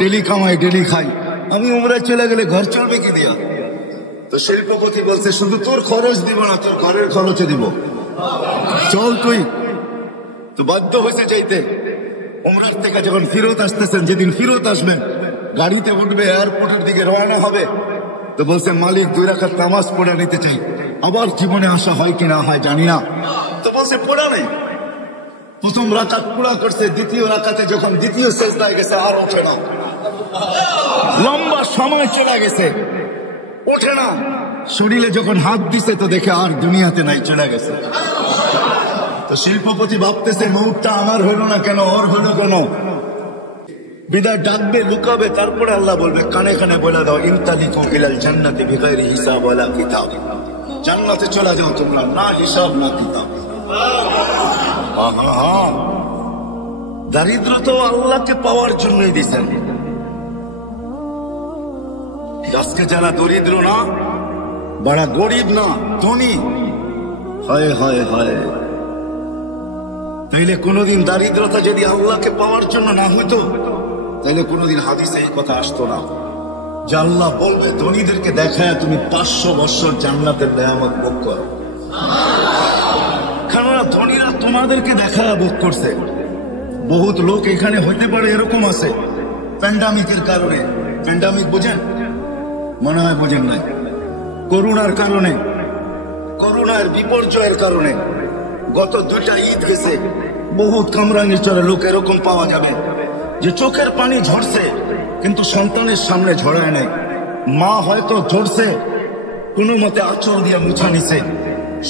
Daily কামাই daily খাই, আমি উমরায় চলে গেলে ঘর চলবে কি দিয়া? তো শিল্পপতি বলছে শুধু তোর খরচ দিব না, তোর ঘরের খরচে দিব, চল তুই। তো বাধ্য হয়েছে যাইতে। উমরার থেকে যখন ফিরত আসতেছেন, যেদিন ফিরত আসবেন গাড়িতে উঠবে, এয়ারপোর্টের দিকে রওনা হবে, তো বলছে মালিক 2 রাকাত নামাজ পড়ে নিতে চাই। আবার জীবনে আসা হয় কি না হয় জানি না, তো বলছে পড়া নেই। প্রথম রাকাত পুরা করছে, দ্বিতীয় রাকাতে যখন দ্বিতীয় সেজদায় গেছে আর ওঠে না, লম্বা সময় চলে গেছে, ওঠে না। শরীরে যখন হাত দিছে তো দেখে আর দুনিয়াতে নাই, চলে গেছে। তো শিল্পপতি ভাবতেছে মৌতটা আমার হলো না কেন, ওর হলো কেন? বিদায় ডাকবে, লুকাবে, তারপরে আল্লাহ বলবে কানে কানে বলে দাও ইনতালিকু ইলাল জান্নাতি বিগাইরি হিসাব ওয়ালা কিতাব, জান্নাতে চলে যাও তোমরা, না হিসাব না কিতাব। দারিদ্র তো আল্লাহকে পাওয়ার জন্যই দিচ্ছেন। আজকে যারা দরিদ্র না, বড় গরিব না, ধনী, হয় হয় হয়, তাইলে কোনদিন দারিদ্রতা যদি আল্লাহকে পাওয়ার জন্য না হইতো, তাইলে কোনদিন হাদিসে এই কথা আসতো না যে আল্লাহ বলবে ধনীদেরকে দেখায় তুমি 500 বছর জান্নাতের নেয়ামত ভোগ করো। কেননা ধনীরা তোমাদেরকে দেখায় ভোগ করছে। বহুত লোক এখানে হইতে পারে এরকম আছে প্যান্ডামিকের কারণে, প্যান্ডামিক বোঝেন? মনে হয় বোঝেন নাই। করোনার কারণে, করোনার বিপর্যয়ের কারণে গত 2টা ঈদ গেছে, বহুত কামরাঙ্গীরচরে লোক এরকম পাওয়া যাবে যে চোখের পানি ঝরছে কিন্তু সন্তানের সামনে ঝরায় নাই। মা হয়তো ঝরছে, কোনো মতে আঁচল দিয়ে মুছা নিছে,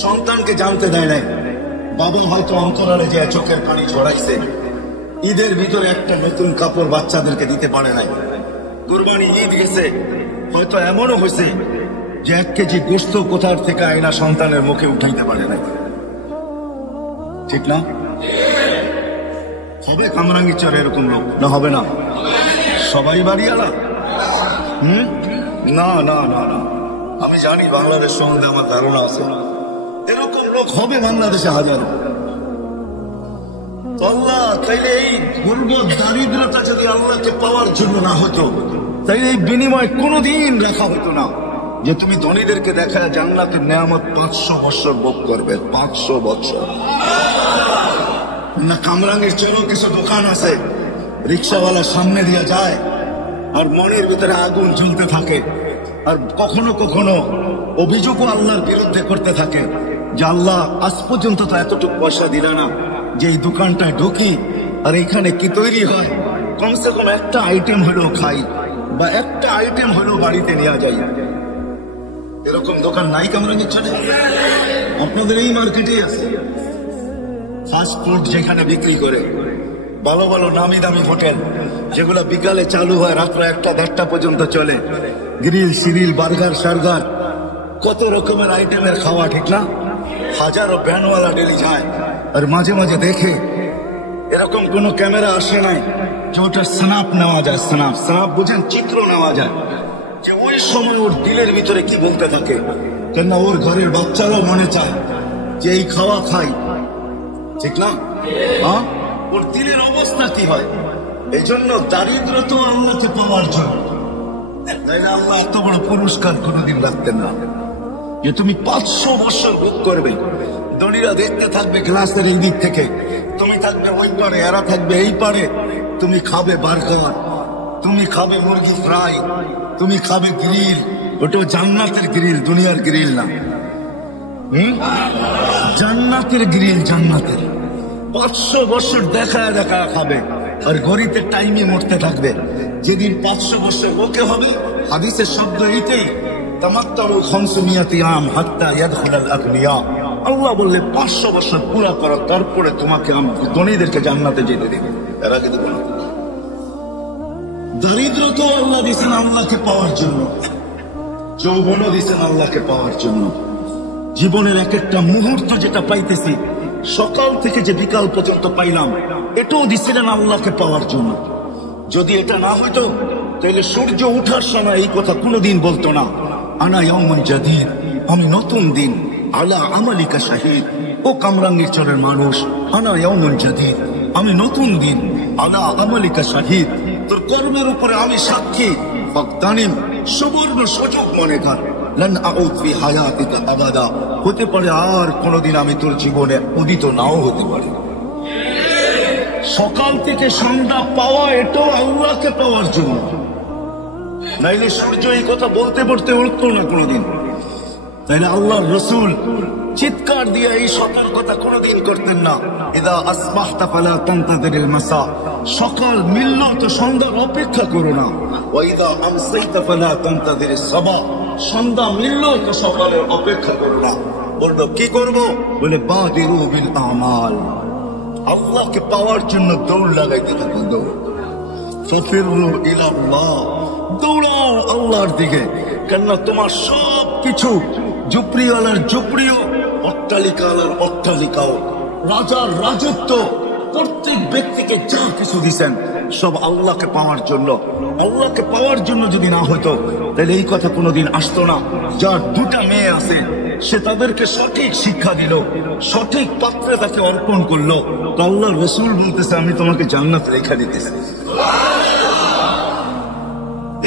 সন্তানকে জানতে দেয় নাই। বাবা হয়তো অন্তরালে যে চোখের পানি ঝরাইছে। ঈদের ভিতরে একটা নতুন কাপড় বাচ্চাদেরকে দিতে পারে নাই। কুরবানি ঈদ গেছে, হয়তো এমনও হয়েছে যে 1 কেজি গোস্ত কোথার থেকে আয়না সন্তানের মুখে উঠাইতে পারে নাই। ঠিক না? হবে কামরাঙ্গীরচরে এরকম লোক? না হবে না? সবাই বাড়িওয়ালা? না না না না, আমি জানি বাংলাদেশ সম্বন্ধে আমার ধারণা আছে, এরকম লোক হবে বাংলাদেশে হাজারো। আল্লাহ তাইলে এই গুরবত দারিদ্রতা যদি আল্লাহকে পাওয়ার জন্য না হতো, তাইলে এই বিনিময় কোনোদিন রাখা হতো না যে তুমি ধনীদেরকে দেখায় জান্নাতের নেয়ামত 500 বছর ভোগ করবে। 500 বছর না। কামরাঙ্গীরচরেও কিছু দোকান আছে, রিক্সাওয়ালা সামনে দিয়ে যায় আর মনের ভিতরে আগুন জ্বলতে থাকে, আর কখনো কখনো অভিযোগও আল্লাহর বিরুদ্ধে করতে থাকে যে আল্লাহ আজ পর্যন্ত তো এতটুকু পয়সা দিল না যে এই দোকানটায় ঢুকি আর এখানে কি তৈরি হয়, কমসে কম একটা আইটেম হলেও খাই বা একটা আইটেম হলেও বাড়িতে নেওয়া যায়। এরকম দোকান নাই কামরাঙ্গীরচরে? আপনাদের এই মার্কেটেই আছে। ফাস্ট ফুড যেখানে বিক্রি করে, ভালো ভালো নামি দামি হোটেল যেগুলো বিকালে চালু হয়, রাত্র 1টা-1:30 পর্যন্ত চলে, গ্রিল সিরিল বার্গার সার্গার, কত রকমের আইটেমের খাওয়া, ঠিক না? হাজারো ভ্যানওয়ালা ডেলি যায়, আর মাঝে মাঝে দেখে এরকম কোন ক্যামেরা আসে নাই যে ওটা স্ন্যাপ নেওয়া যায়। স্ন্যাপ, স্ন্যাপ বুঝেন? চিত্র নেওয়া যায় যে ওই সময় ওর দিলের ভিতরে কি বলতে থাকে, কেননা ওর ঘরের বাচ্চারাও মনে চায় যে এই খাওয়া খাই, ঠিক না? ওর দিলের অবস্থা কি হয়? এই জন্য দারিদ্র তো আল্লাহকে পাওয়ার জন্য, তাই না? আল্লাহ এত বড় পুরস্কার কোনোদিন রাখতেন না যে তুমি 500 বছর ভোগ করবে। ধনীরা দেখতে থাকবে গ্লাসের এই দিক থেকে, তুমি থাকবে ওই পারে, এরা থাকবে এই পারে। তুমি খাবে বার্গার, তুমি খাবে মুরগি ফ্রাই, তুমি খাবে গ্রিল। ওটা জান্নাতের গ্রিল, দুনিয়ার গ্রিল না। জান্নাতের গ্রিল, জান্নাতের। 500 বছর দেখায় দেখায় খাবে, আর গরিতে টাইমে মরতে থাকবে। যেদিন 500 বছর ওকে হবে, হাদিসের শব্দ এইটাই, তামাত্তারুল 500 আম হাত্তা ইয়াদখুলাল আগনিয়া। আল্লাহ বললে 500 বছর পুরা করো, তারপরে তোমাকে ধনীদেরকে জান্নাতে যেতে দেবে, এর আগে দেবে না। দারিদ্র তো আল্লাহ দিয়েছেন আল্লাহকে পাওয়ার জন্য, যৌবনও দিয়েছেন আল্লাহকে পাওয়ার জন্য। জীবনের এক একটা মুহূর্ত যেটা পাইতেছি, সকাল থেকে যে বিকাল পর্যন্ত পাইলাম, এটাও দিছিলেন আল্লাহকে পাওয়ার জন্য। যদি এটা না হইতো, তাহলে সূর্য উঠার সময় এই কথা কোনোদিন বলতো না, আনা ইয়াউমুন জাদীদ, আমি নতুন দিন, আলা আমালিকা শাহীদ। ও কামরাঙ্গীরচরের মানুষ, আনা ইয়াউমুন জাদীদ, আমি নতুন দিন, আলা আমালিকা শাহীদ, তোর কর্মের উপরে আমি সাক্ষী। ফাগতানিম, সুবর্ণ সুযোগ মনে কর। লান আউদ ফি হায়াতিকা আবাদা, হতে পারে আর কোনোদিন আমি তোর জীবনে উদিত নাও হতে পারি। সকাল থেকে সন্ধ্যা পাওয়া এটাও আল্লাহকে পাওয়ার জন্য, নাইলে সূর্য এই কথা বলতে বলতে উঠতো না কোনোদিন। তাইলে আল্লাহর রাসূল চিৎকার দিয়ে এই সতর্কতা কোনোদিন করতেন না, ইদা আসবাহতা ফালা তানতাযিরিল মাসা, সকাল মিলল তো সন্ধ্যার অপেক্ষা করো না। ওয়া ইদা আমসাইতা ফালা তানতাযিরিস সাবা, সন্ধ্যা মিলল তো সকালের অপেক্ষা করো না। বললো কি করব? বলে বাদিরু বিল আমাল, আল্লাহকে পাওয়ার জন্য দৌড় লাগাইতে থাকো। দৌড়, ফাফিরু ইলাল্লাহ, দৌড়াও আল্লাহর দিকে। কেননা তোমার সব কিছু, ঝুপড়িওয়ালার ঝুপড়িও, অট্টালিকাওয়ালার অট্টালিকাও, রাজার রাজত্ব, প্রত্যেক ব্যক্তিকে যা কিছু দিচ্ছেন সব আল্লাহকে পাওয়ার জন্য। আল্লাহকে পাওয়ার জন্য যদি না হতো তাহলে এই কথা কোনোদিন আসতো না। যার দুটা মেয়ে আছে সে তাদেরকে সঠিক শিক্ষা দিল, সঠিক পাত্রে তাকে অর্পণ করলো, তো আল্লাহর রাসূল বলতেছে আমি তোমাকে জান্নাত রেখা দিতেছি।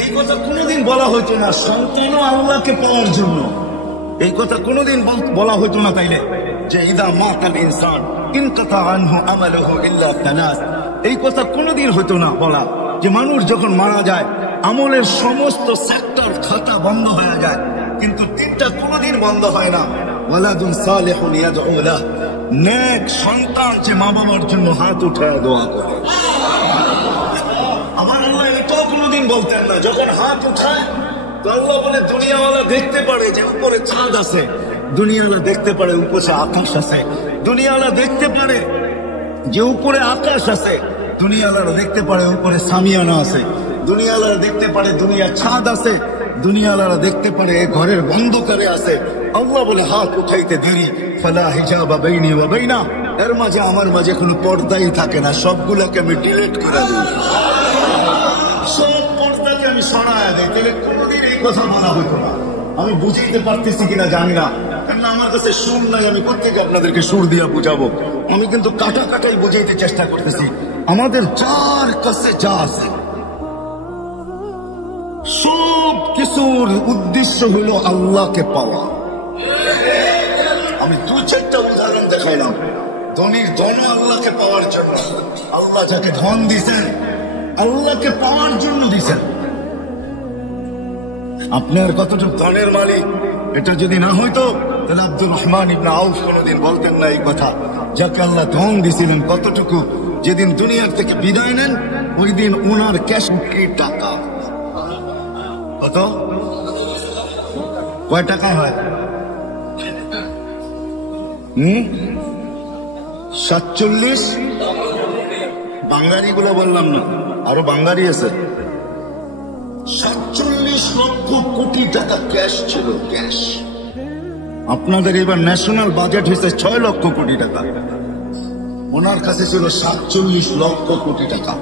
এই কথা কোনোদিন বলা হইতো না সন্তানও আল্লাহকে পাওয়ার জন্য। এই কথা কোনোদিন বলা হইতো না তাইলে যে ইদা মাতাল ইনসান ইনকাতা আনহু আমালুহু ইল্লা তালাস, এই কথা কোনোদিন হইতো না বলা যে মানুষ যখন মারা যায় আমলের সমস্ত সেক্টর খাতা বন্ধ হয়ে যায়, কিন্তু তিনটা কোনোদিন বন্ধ হয় না। ওয়ালাদুন সালিহুন ইয়াদউ লাহ, নেক সন্তান যে মা বাবার জন্য হাত উঠায় দোয়া করে। আমার আল্লাহ এটাও কোনোদিন বলতেন না যখন হাত উঠায় তো আল্লাহ বলে দুনিয়াওয়ালা দেখতে পারে যে উপরে চাঁদ আছে, দুনিয়াওয়ালা দেখতে পারে উপরে আকাশ আছে, দুনিয়াওয়ালা দেখতে পারে যে উপরে আকাশ আছে, দুনিয়াওয়ালা দেখতে পারে উপরে সামিয়ানা আছে, দুনিয়াওয়ালা দেখতে পারে দুনিয়া ছাদ আছে, দুনিয়াওয়ালা দেখতে পারে ঘরের অন্ধকারে আছে। আল্লাহ বলে হাত উঠাইতে দেরি, ফালা হিজাবা বাইনি ওয়া বাইনা, এর মাঝে আমার মাঝে কোনো পর্দাই থাকে না, সবগুলোকে আমি ডিলিট করে দিই, সব পর্দাকে আমি সরায় দিই। তাহলে কোনোদিন এই কথা বলা হতো না। আমি বুঝাইতে পারতেছি কিনা জানি না, কেননা আমার কাছে সুর নাই, আমি কোথেকে আপনাদেরকে সুর দিয়া বুঝাবো। আমি কিন্তু কাটা কাটাই বুঝাইতে চেষ্টা করতেছি। আমাদের যার কাছে যা আছে সব কিছুর উদ্দেশ্য হলো আল্লাহকে পাওয়া। আমি দু চারটা উদাহরণ দেখাইলাম। ধনীর ধন আল্লাহকে পাওয়ার জন্য, আল্লাহ যাকে ধন দিছেন আল্লাহকে পাওয়ার জন্য দিছেন। আপনার কতটুকু ধনের মালিক এটা যদি না হইতো তাহলে আব্দুর রহমান ইবনে আউফ কোনদিন বলতেন না এই কথা। যাকে আল্লাহ ধন দিছিলেন কতটুকু, যেদিন দুনিয়ার থেকে বিদায় নেন ওই দিন ওনার ক্যাশ টাকা কত, কয় টাকা হয়? 47 বাঙ্গারি গুলো বললাম না, আরো বাঙ্গারি আছে। 47 লক্ষ কোটি টাকা ক্যাশ ছিল, ক্যাশ। আপনাদের এবার ন্যাশনাল বাজেট হয়েছে 6 লক্ষ কোটি টাকা, ওনার কাছে ছিল 47 লক্ষ কোটি টাকা।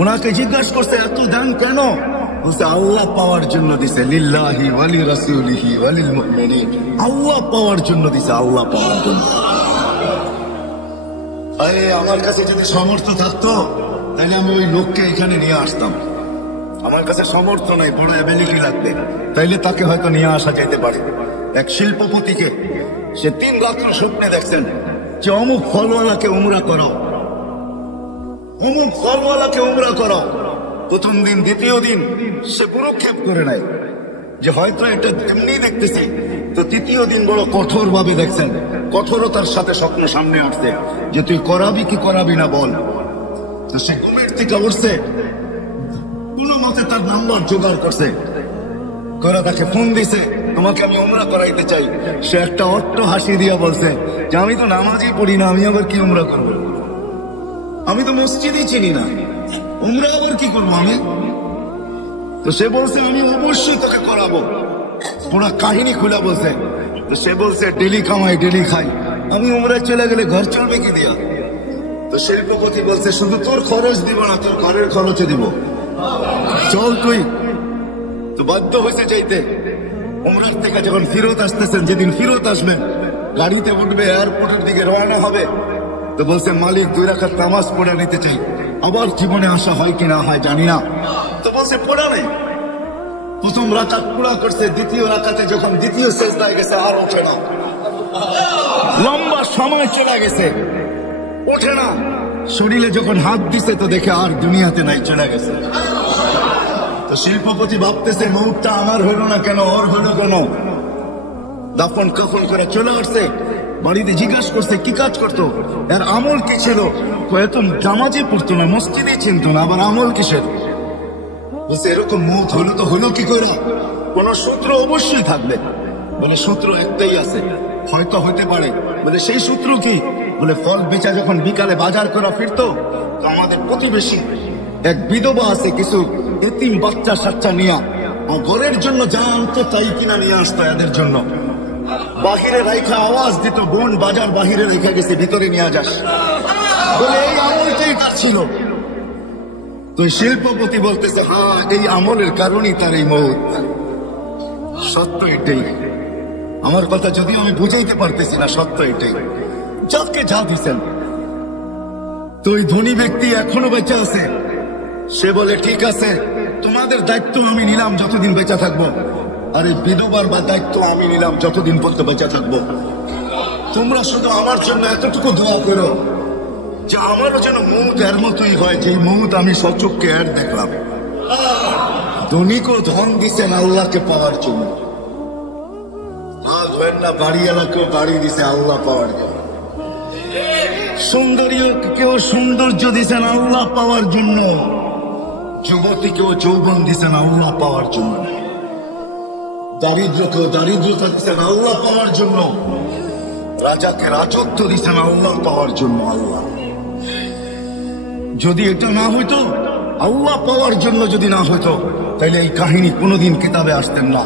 ওনাকে জিজ্ঞাসা করছে এত দান কেন? বলছে আল্লাহ পাওয়ার জন্য দিছে, লিল্লাহি ওয়ালি রাসূলিহি ওয়ালিল মুমিনিন, আল্লাহ পাওয়ার জন্য দিছে, আল্লাহ পাওয়ার জন্য। আরে আমার কাছে যদি সামর্থ্য থাকতো তাহলে আমি ওই লোককে এখানে নিয়ে আসতাম। আমার কাছে সামর্থ্য নাই, বড় অ্যাবিলিটি লাগবে, তাইলে তাকে হয়তো নিয়ে আসা যেতে পারে। এক শিল্পপতিকে সে 3 রাত্র স্বপ্নে দেখছেন যে অমুক ফলওয়ালাকে উমরা করো, অমুক ফলওয়ালাকে উমরা করো। প্রথম দিন দ্বিতীয় দিন সে পুরোক্ষেপ করে নাই যে হয়তো এটা এমনি দেখতেছি, তো তৃতীয় দিন বড় কঠোর ভাবে দেখছেন, কঠোরতার সাথে স্বপ্ন সামনে আসছে যে তুই করাবি কি করাবি না বল। তো সে ঘুমের থেকে উঠছে, কোন মতে তার নাম্বার জোগাড় করছে, করে তাকে ফোন দিছে তোমাকে আমি উমরা করাইতে চাই। সে একটা অট্ট হাসি দিয়া বলছে যে আমি তো নামাজই পড়ি না, আমি আবার কি উমরা করবো, আমি তো মসজিদই চিনি না, উমরা আবার কি করবো আমি। তো সে বলছে আমি অবশ্যই তোকে করাবো, পুরা কাহিনী খুলে বলছে। তো সে বলছে ডেলি কামাই ডেলি খাই, আমি উমরায় চলে গেলে ঘর চলবে কি দিয়া। তো শিল্পপতি বলছে শুধু তোর খরচ দিব না, তোর ঘরের খরচে দিব, চল তুই। তো বাধ্য হয়েছে যাইতে। উমরার থেকে যখন ফিরত আসতেছেন, যেদিন ফিরত আসবেন গাড়িতে উঠবে, এয়ারপোর্টের দিকে রওনা হবে, তো বলছে মালিক 2 রাকাত নামাজ পড়ে নিতে চাই। আবার জীবনে আসা হয় কি না হয় জানি না। তো বলছে পড়া নেই। প্রথম রাকাত পুরা করছে, দ্বিতীয় রাকাতে যখন দ্বিতীয় সেজদায় গেছে আর ওঠে না, লম্বা সময় চলে গেছে, ওঠে না। শরীরে যখন হাত দিছে তো দেখে আর দুনিয়াতে নাই, চলে গেছে। তো শিল্পপতি ভাবতেছে মৌতটা আমার হলো না কেন, ওর হলো কেন। দাফন কাফন করে চলে আসছে, বাড়িতে জিজ্ঞাসা করছে কি কাজ করতো, এর আমল কি ছিল। এত জামাজি পড়তো না, মসজিদে চিনতো না, আবার আমল কিসের। বলছে এরকম মৌত হলো তো হলো কি করে, কোন সূত্র অবশ্যই থাকবে। বলে সূত্র একটাই আছে, হয়তো হতে পারে। বলে সেই সূত্র কি। বলে ফল বেচা যখন বিকালে বাজার করা ফিরতো, তো আমাদের প্রতিবেশী এক বিধবা আছে, কিছু এতিম বাচ্চা সাচ্চা নিয়া ঘরের জন্য যা আনতো তাই কিনা নিয়ে আসতো এদের জন্য। বাহিরে রাইখা আওয়াজ দিত, বোন বাজার বাহিরে রেখে গেছে, ভিতরে নিয়ে যাস। বলে এই আমলটাই ছিল। তো শিল্পপতি বলতেছে হ্যাঁ, এই আমলের কারণেই তার এই মৌত। সত্য এটাই। আমার কথা যদিও আমি বুঝাইতে পারতেছি না, সত্য এটাই। যাকে যা দিচ্ছেন। তো ওই ধনী ব্যক্তি এখনো বেঁচে আছে। সে বলে ঠিক আছে, তোমাদের দায়িত্ব আমি নিলাম যতদিন বেঁচে থাকবো, আর এই বিধবার বা দায়িত্ব আমি নিলাম যতদিন পর্যন্ত বেঁচে থাকবো। তোমরা শুধু আমার জন্য এতটুকু দোয়া করো যে আমারও যেন মৌত এর মতোই হয়, যে মৌত আমি সচক্ষে এর দেখলাম। ধনীকেও ধন দিচ্ছেন আল্লাহকে পাওয়ার জন্য, না বাড়িওয়ালাকেও বাড়ি দিছে আল্লাহ পাওয়ার জন্য, সুন্দরী কেউ সৌন্দর্য দিচ্ছেন আল্লাহ পাওয়ার জন্য, যুবতীকেও যৌবন দিচ্ছেন আল্লাহ পাওয়ার জন্য, দারিদ্রকেও দারিদ্রতা দিচ্ছেন আল্লাহ পাওয়ার জন্য, রাজাকে রাজত্ব দিচ্ছেন আল্লাহ পাওয়ার জন্য। আল্লাহ যদি এটা না হইতো, আল্লাহ পাওয়ার জন্য যদি না হইতো, তাহলে এই কাহিনী কোনোদিন কিতাবে আসতেন না।